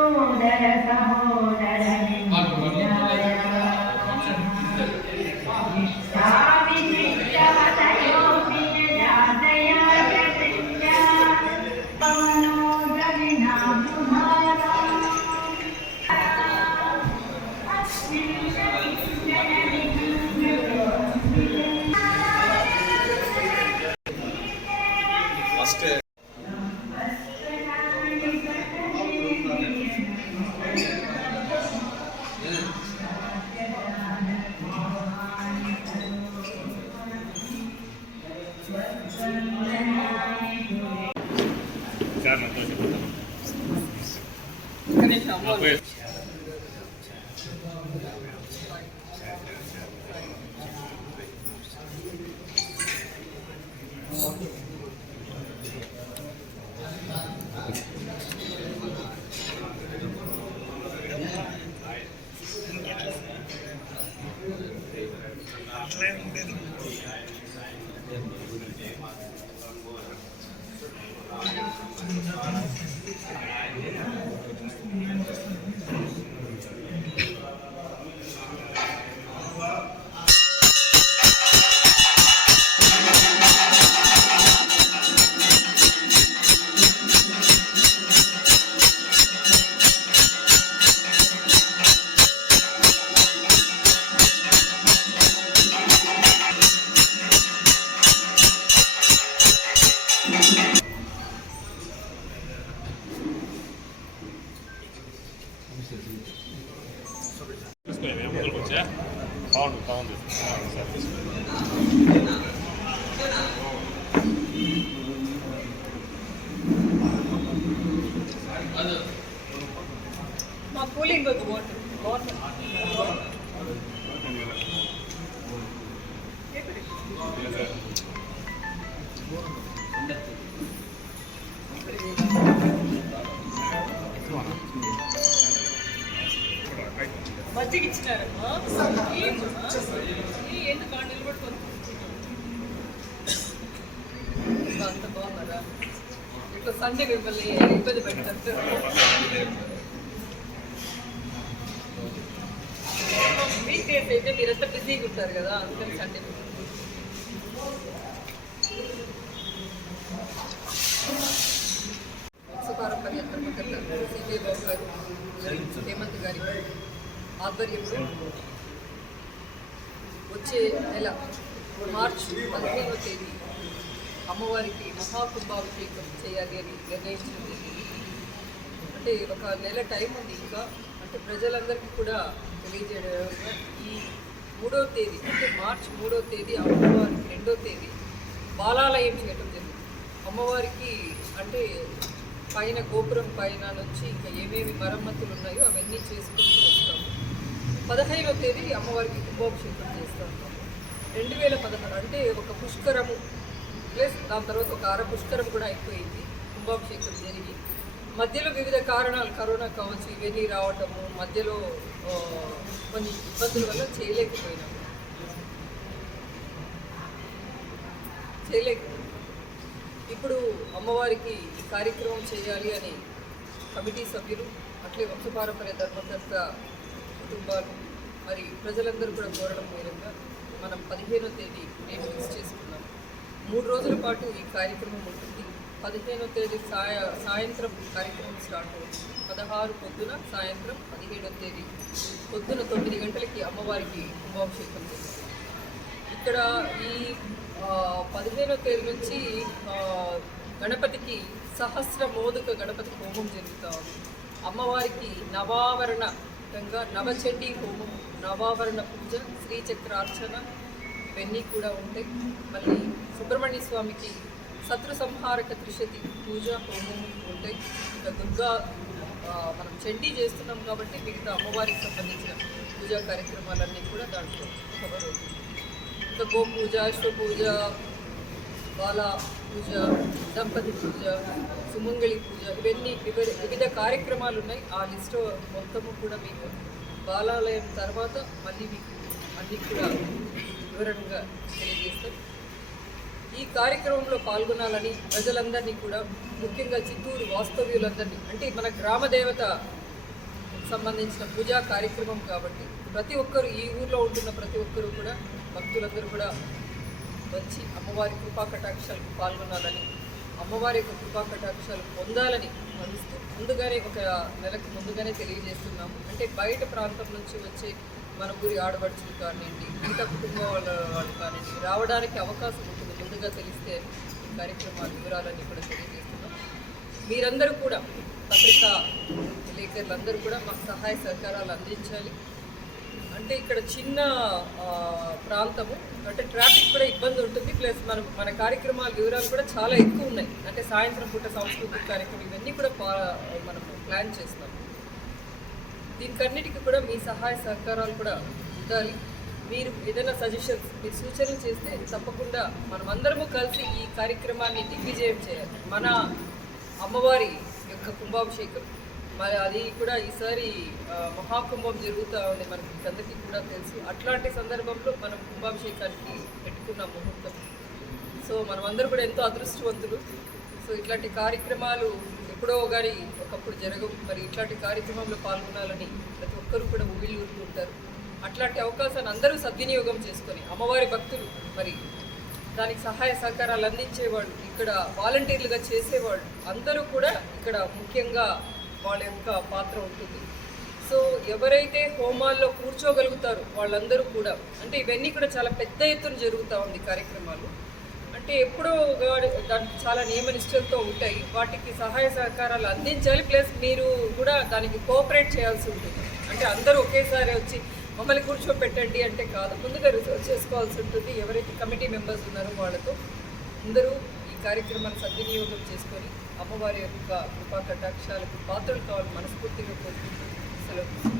സഹോദര 不会。బాగుంది బాగుంది మా కూలింగ్ వద్దు వాటర్ వాటర్ మజ్జిగ ఇచ్చినారమ్మా ఏమ్మా? ఈ ఎందుకు ఆ నిలబడుకొని అంత బాగున్నారా ఇట్లా సండే మిమ్మల్ని ఇబ్బంది పెట్టద్దు వీక్ డేస్ అయితే మీరంతా బిజీగా ఉంటారు కదా అందుకని సండే వంశపారంపర్య ధర్మకర్త సిబిఐ బాబు గారు హేమంత్ గారి ఆధ్వర్యంలో వచ్చే నెల మార్చ్ పదిహేనవ తేదీ అమ్మవారికి మహాకుంభాభిషేకం చేయాలి అని నిర్ణయించింది అంటే ఒక నెల టైం ఉంది ఇంకా. అంటే ప్రజలందరికీ కూడా తెలియజేయడం ఈ మూడో తేదీ అంటే మార్చ్ మూడో తేదీ అమ్మవారికి రెండో తేదీ బాలాలయం చేయటం జరిగింది. అమ్మవారికి అంటే పైన గోపురం పైన నుంచి ఇంకా ఏమేమి మరమ్మతులు ఉన్నాయో అవన్నీ పదహైదవ తేదీ అమ్మవారికి కుంభాభిషేకం చేస్తాం రెండు వేల పదహారు అంటే ఒక పుష్కరము. ప్లస్ దాని తర్వాత ఒక అర పుష్కరం కూడా అయిపోయింది. కుంభాభిషేకం జరిగి మధ్యలో వివిధ కారణాలు కరోనా కావచ్చు ఇవన్నీ రావటము మధ్యలో కొన్ని ఇబ్బందుల వల్ల చేయలేకపోయినాము. చేయలేక ఇప్పుడు అమ్మవారికి ఈ కార్యక్రమం చేయాలి అని కమిటీ సభ్యులు అట్లే వంశపారంపర్య ధర్మకర్త కుటుంబాలు మరి ప్రజలందరూ కూడా కోరడం మేరగా మనం పదిహేనో తేదీ డేట్ ఫిక్స్ చేసుకున్నాం. మూడు రోజుల పాటు ఈ కార్యక్రమం ఉంటుంది. పదిహేనో తేదీ సాయ సాయంత్రం కార్యక్రమం స్టార్ట్ అవుతుంది. పదహారు పొద్దున సాయంత్రం పదిహేడో తేదీ. పొద్దున తొమ్మిది గంటలకి అమ్మవారికి కుంభాభిషేకం చేస్తాం ఇక్కడ ఈ పదిహేనో తేదీ నుంచి గణపతికి సహస్ర మోదక గణపతి హోమం జరుగుతూ ఉంది. అమ్మవారికి నవావరణంగా నవచండీ హోమం నవావరణ పూజ శ్రీచక్రార్చన ఇవన్నీ కూడా ఉంటాయి. మళ్ళీ సుబ్రహ్మణ్య స్వామికి శత్రు సంహారక త్రిశతి పూజ హోమం ఉంటాయి. ఇంకా దుర్గా మనం చండీ చేస్తున్నాం కాబట్టి మిగతా అమ్మవారికి సంబంధించిన పూజా కార్యక్రమాలన్నీ కూడా దాంట్లో కవర్ అవుతుంది ఇంకా గో పూజ బాల పూజ దంపతి పూజ సుమంగళి పూజ ఇవన్నీ వివిధ వివిధ కార్యక్రమాలు ఉన్నాయి ఆ లిస్ట్ మొత్తము కూడా మీకు బాలాలయం తర్వాత మళ్ళీ మీకు అన్నీ కూడా వివరంగా తెలియజేస్తాం ఈ కార్యక్రమంలో పాల్గొనాలని ప్రజలందరినీ కూడా ముఖ్యంగా చిత్తూరు వాస్తవ్యులందరినీ అంటే మన గ్రామ దేవత సంబంధించిన పూజా కార్యక్రమం కాబట్టి ప్రతి ఒక్కరు ఈ ఊర్లో ఉంటున్న ప్రతి ఒక్కరు కూడా భక్తులందరూ కూడా వచ్చి అమ్మవారి కృపా కటాక్షాలకు పాల్గొనాలని అమ్మవారి యొక్క కృపా కటాక్షాలు పొందాలని భావిస్తూ ముందుగానే ఒక నెలకు ముందుగానే తెలియజేస్తున్నాము. అంటే బయట ప్రాంతం నుంచి వచ్చే మన ఊరి ఆడపడుచులు కానివ్వండి మిగతా కుటుంబం వాళ్ళ వాళ్ళు కానివ్వండి రావడానికి అవకాశం ఉంటుంది. ముందుగా తెలిస్తే ఈ కార్యక్రమాల వివరాలన్నీ కూడా తెలియజేస్తున్నాం. మీరందరూ కూడా పత్రికా విలేకరులందరూ కూడా మాకు సహాయ సహకారాలు అందించాలి. అంటే ఇక్కడ చిన్న ప్రాంతము. అంటే ట్రాఫిక్ కూడా ఇబ్బంది ఉంటుంది. ప్లస్ మన మన కార్యక్రమాల వివరాలు కూడా చాలా ఎక్కువ ఉన్నాయి. అంటే సాయంత్రం పూట సాంస్కృతిక కార్యక్రమం ఇవన్నీ కూడా పా- మనం ప్లాన్ చేస్తున్నాం దీనికన్నిటికీ కూడా మీ సహాయ సహకారాలు కూడా ఉండాలి. మీరు ఏదైనా సజెషన్స్ మీరు సూచనలు చేస్తే తప్పకుండా మనమందరము కలిసి ఈ కార్యక్రమాన్ని దిగ్విజయం చేయాలి. మన అమ్మవారి యొక్క కుంభాభిషేకం. మరి అది కూడా ఈసారి మహాకుంభం జరుగుతూ ఉంది మనకి అందరికీ కూడా తెలుసు. అట్లాంటి సందర్భంలో మనం కుంభాభిషేకానికి పెట్టుకున్న ముహూర్తం. సో మనమందరూ కూడా ఎంతో అదృష్టవంతులు. సో ఇట్లాంటి కార్యక్రమాలు ఎప్పుడో కానీ ఒకప్పుడు జరగవు. మరి ఇట్లాంటి కార్యక్రమంలో పాల్గొనాలని ప్రతి ఒక్కరూ కూడా ఊళ్ళు ఊరుకుంటారు. అట్లాంటి అవకాశాన్ని అందరూ సద్వినియోగం చేసుకొని అమ్మవారి భక్తులు మరి దానికి సహాయ సహకారాలు అందించేవాళ్ళు ఇక్కడ వాలంటీర్లుగా చేసేవాళ్ళు అందరూ కూడా ఇక్కడ ముఖ్యంగా వాళ్ళ యొక్క పాత్ర ఉంటుంది. సో ఎవరైతే హోమాల్లో కూర్చోగలుగుతారో వాళ్ళందరూ కూడా అంటే ఇవన్నీ కూడా చాలా పెద్ద ఎత్తున జరుగుతూ ఉంది కార్యక్రమాలు. అంటే ఎప్పుడో దానికి చాలా నియమ నిష్ఠలతో ఉంటాయి. వాటికి సహాయ సహకారాలు అందించాలి ప్లస్ మీరు కూడా దానికి కోఆపరేట్ చేయాల్సి ఉంటుంది. అంటే అందరూ ఒకేసారి వచ్చి మమ్మల్ని కూర్చోపెట్టండి అంటే కాదు ముందుగా రిసర్చ్ చేసుకోవాల్సి ఉంటుంది. ఎవరైతే కమిటీ మెంబర్స్ ఉన్నారో వాళ్ళతో అందరూ ఈ కార్యక్రమాన్ని సద్వినియోగం చేసుకొని అమ్మవారి యొక్క కృపా కటాక్షాలకు పాత్రలు కావాలి మనస్ఫూర్తిగా కోరుకుంటున్నాను సెలవు